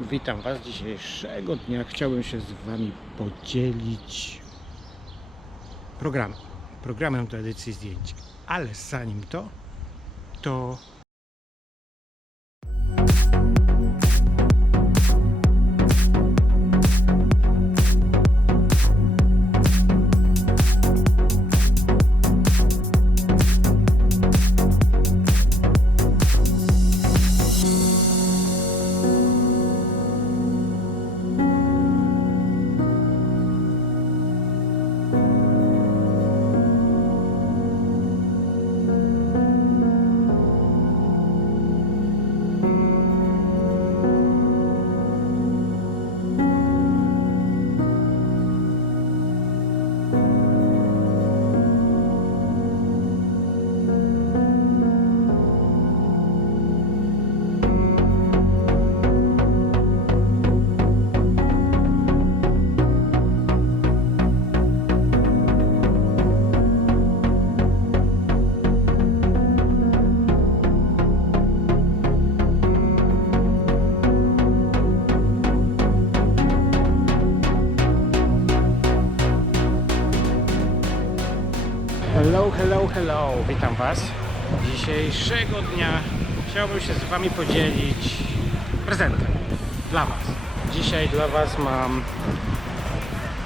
Witam Was dzisiejszego dnia. Chciałbym się z Wami podzielić programem. Programem do edycji zdjęć. Ale zanim to, to Hello, hello, witam Was. Dzisiejszego dnia chciałbym się z Wami podzielić prezentem dla Was. Dzisiaj dla Was mam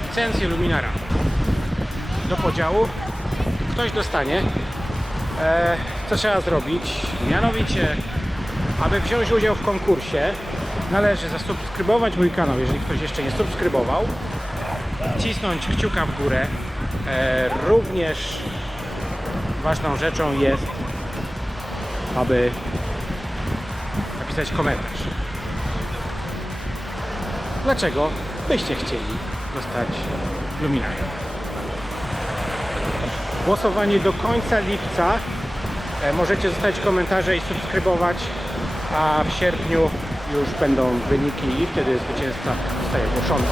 licencję Luminara do podziału. Ktoś dostanie. E, co trzeba zrobić? Mianowicie, aby wziąć udział w konkursie, należy zasubskrybować mój kanał, jeżeli ktoś jeszcze nie subskrybował cisnąć kciuka w górę. E, również ważną rzeczą jest, aby napisać komentarz. Dlaczego byście chcieli dostać Luminarium? Głosowanie do końca lipca. E, możecie zostawić komentarze i subskrybować, a w sierpniu już będą wyniki i wtedy zwycięzca zostaje ogłoszony.